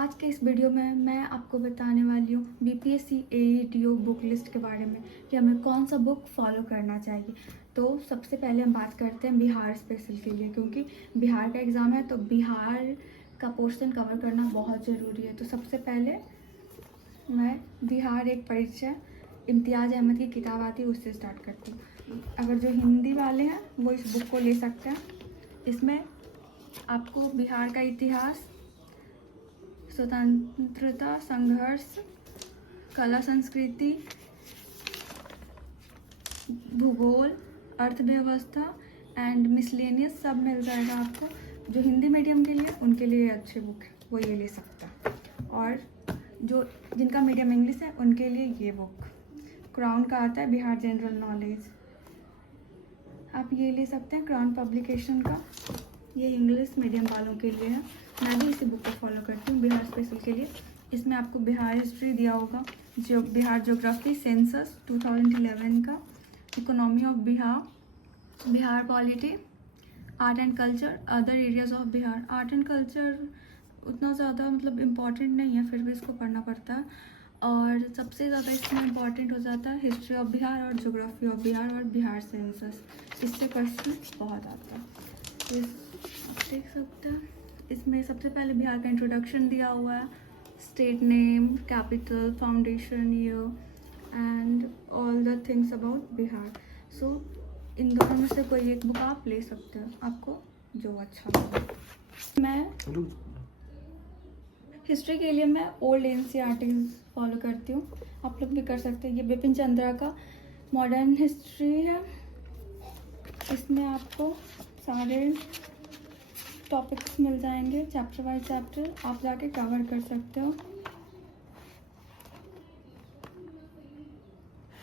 आज के इस वीडियो में मैं आपको बताने वाली हूँ बीपीएससी एईटीओ बुक लिस्ट के बारे में कि हमें कौन सा बुक फॉलो करना चाहिए। तो सबसे पहले हम बात करते हैं बिहार स्पेशल के लिए, क्योंकि बिहार का एग्ज़ाम है तो बिहार का पोर्शन कवर करना बहुत ज़रूरी है। तो सबसे पहले मैं बिहार एक परिचय इम्तियाज़ अहमद की किताब आती है उससे स्टार्ट करती हूँ। अगर जो हिंदी वाले हैं वो इस बुक को ले सकते हैं। इसमें आपको बिहार का इतिहास, स्वतंत्रता संघर्ष, कला संस्कृति, भूगोल, अर्थव्यवस्था एंड मिसलेनियस सब मिल जाएगा आपको। जो हिंदी मीडियम के लिए उनके लिए अच्छी बुक है, वो ये ले सकता है। और जो जिनका मीडियम इंग्लिश है उनके लिए ये बुक क्राउन का आता है, बिहार जनरल नॉलेज, आप ये ले सकते हैं क्राउन पब्लिकेशन का। ये इंग्लिश मीडियम वालों के लिए है। मैं भी इसी बुक को फॉलो करती हूँ बिहार स्पेशल के लिए। इसमें आपको बिहार हिस्ट्री दिया होगा, जो बिहार ज्योग्राफी, सेंसस 2011 का, economy of Bihar, Bihar polity, art and culture, other areas of Bihar. Art and culture उतना ज़्यादा इम्पॉर्टेंट नहीं है, फिर भी इसको पढ़ना पड़ता है। और सबसे ज़्यादा इसमें इम्पॉर्टेंट हो जाता है हिस्ट्री ऑफ बिहार और ज्योग्राफी ऑफ बिहार और बिहार सेंसस। इससे क्वेश्चन बहुत आता है। तो आप देख सकते हैं इसमें सबसे पहले बिहार का इंट्रोडक्शन दिया हुआ है, state name, capital, foundation year and all the things about Bihar. So इन दोनों में से कोई एक बुक आप ले सकते हो, आपको जो अच्छा लगे। मैं हिस्ट्री के लिए मैं ओल्ड एनसीईआरटी फॉलो करती हूँ, आप लोग भी कर सकते हैं। ये बिपिन चंद्रा का मॉडर्न हिस्ट्री है। इसमें आपको सारे टॉपिक्स मिल जाएंगे, चैप्टर बाय चैप्टर आप जाके कवर कर सकते हो।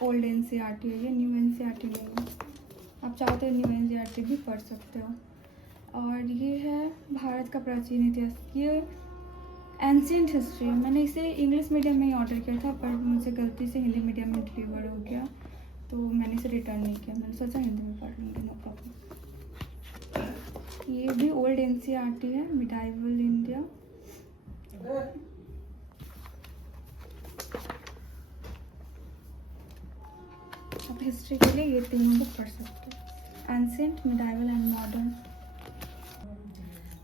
ओल्ड एनसीईआरटी है ये, न्यू एनसीईआरटी नहीं है। आप चाहो तो न्यू एनसीईआरटी भी पढ़ सकते हो। और ये है भारत का प्राचीन इतिहास, ये एंशिएंट हिस्ट्री। मैंने इसे इंग्लिश मीडियम में ही ऑर्डर किया था, पर मुझे गलती से हिंदी मीडियम में डिलीवर हो गया, तो मैंने इसे रिटर्न नहीं किया। मैंने सोचा हिंदी में पढ़ लूँगी, नो प्रॉब्लम। ये भी ओल्ड एनसीईआरटी है, मिडाइवल इंडिया। आप हिस्ट्री के लिए ये तीनों बुक पढ़ सकते हो, एंशिएंट, मिडाइवल एंड मॉडर्न।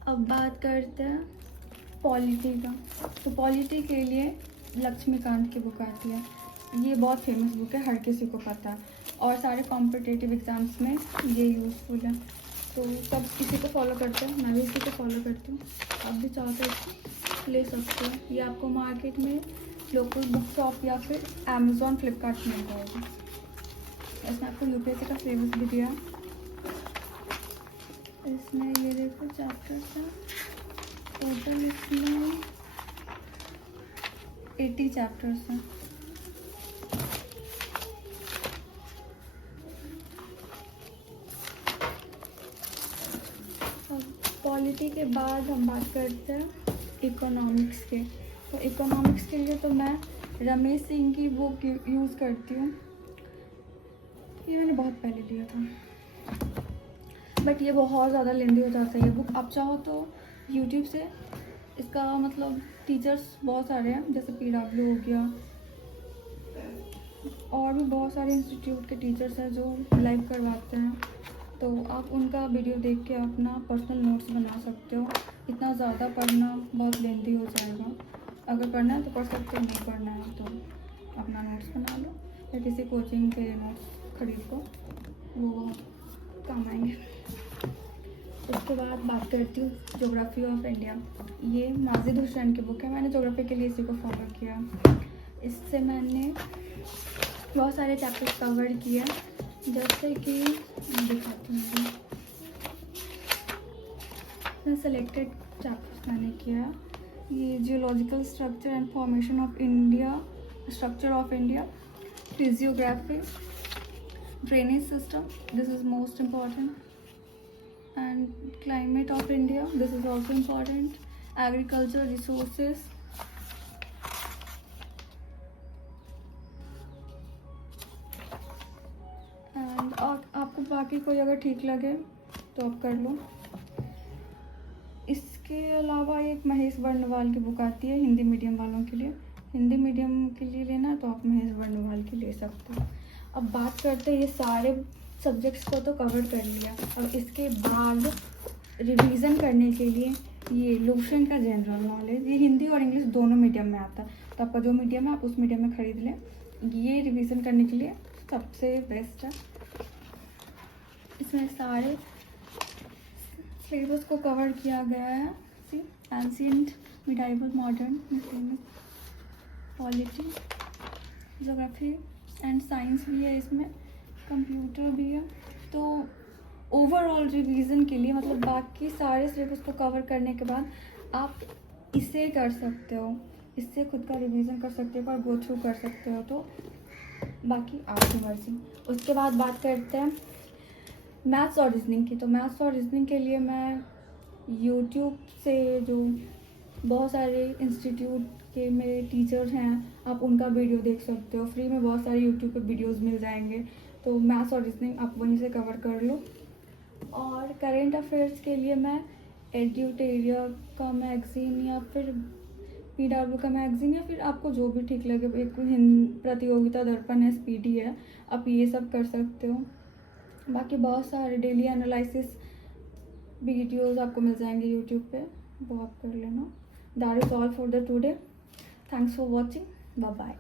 अब बात करते हैं पॉलिटी का। तो पॉलिटी के लिए लक्ष्मीकांत की बुक आती है, ये बहुत फेमस बुक है, हर किसी को पता है और सारे कॉम्पिटिटिव एग्ज़ाम्स में ये यूज़फुल है। तो सब इसी को फॉलो करते हैं, मैं भी इसी को फॉलो करती हूँ। आप भी चाहो तो इसको ले सकते हो। ये आपको मार्केट में लोकल बुक शॉप या फिर अमेज़ॉन, फ्लिपकार्ट मिल जाएगा। इसमें आपको यूपीएससी का सिलेबस भी दिया। इसमें ये देखो चैप्टर था, टोटल इसमें 80 चैप्टर्स हैं। पॉलिटी के बाद हम बात करते हैं इकोनॉमिक्स के। तो इकोनॉमिक्स के लिए तो मैं रमेश सिंह की बुक यूज़ करती हूँ। ये मैंने बहुत पहले लिया था, बट ये बहुत ज़्यादा लेंदी हो जाता है ये बुक। आप चाहो तो यूट्यूब से इसका टीचर्स बहुत सारे हैं, जैसे PW हो गया, और भी बहुत सारे इंस्टीट्यूट के टीचर्स हैं जो लाइव करवाते हैं, तो आप उनका वीडियो देख के अपना पर्सनल नोट्स बना सकते हो। इतना ज़्यादा पढ़ना बहुत लेंदी हो जाएगा। अगर पढ़ना है तो पढ़ सकते हो, नहीं पढ़ना है तो अपना नोट्स बना लो या किसी कोचिंग के नोट्स खरीद को, वो काम आएंगे। उसके बाद बात करती हूँ ज्योग्राफी ऑफ इंडिया। ये माजिद हुसैन की बुक है, मैंने ज्योग्राफी के लिए इसी को फॉलो किया। इससे मैंने बहुत सारे चैप्टर्स कवर किए, जैसे कि दिखाती हूँ मैं सेलेक्टेड चैप्टर्स मैंने किया। ये geological structure and formation of India, structure of India, physiography, drainage system, this is most important, and climate of India, this is also important, agriculture resources, and आपको बाकी कोई अगर ठीक लगे तो आप कर लो। इसके अलावा एक महेश वर्णवाल की बुक आती है हिंदी मीडियम वालों के लिए। हिंदी मीडियम के लिए लेना है तो आप महेश वर्णवाल की ले सकते हो। अब बात करते हैं, ये सारे सब्जेक्ट्स को तो कवर कर लिया। अब इसके बाद रिवीजन करने के लिए ये लोशन का जनरल नॉलेज, ये हिंदी और इंग्लिश दोनों मीडियम में आता है, तो आपका जो मीडियम है आप उस मीडियम में ख़रीद लें। ये रिवीजन करने के लिए सबसे बेस्ट है। इसमें सारे सिलेबस को कवर किया गया है। See ancient, medieval, modern, polity, geography and science भी है इसमें, कंप्यूटर भी है। तो ओवरऑल रिवीजन के लिए, मतलब बाकी सारे सिलेबस को कवर करने के बाद आप इसे कर सकते हो, इससे खुद का रिवीजन कर सकते हो और गो थ्रू कर सकते हो, तो बाकी आपकी मर्जी। उसके बाद बात करते हैं मैथ्स और रीजनिंग की। तो मैथ्स और रीजनिंग के लिए मैं यूट्यूब से, जो बहुत सारे इंस्टीट्यूट के मेरे टीचर्स हैं, आप उनका वीडियो देख सकते हो, फ्री में बहुत सारे यूट्यूब पे वीडियोस मिल जाएंगे। तो मैथ्स और रीजनिंग आप वहीं से कवर कर लो। और करेंट अफेयर्स के लिए मैं एड्यूटेरिया का मैगज़ीन या फिर PW का मैगज़ीन, या फिर आपको जो भी ठीक लगे, एक प्रतियोगिता दर्पण है, SPD है, आप ये सब कर सकते हो। बाकी बहुत सारे डेली एनालिसिस वीडियोस आपको मिल जाएंगे यूट्यूब पे, वो आप कर लेना। That is all for the today. Thanks for watching, bye bye.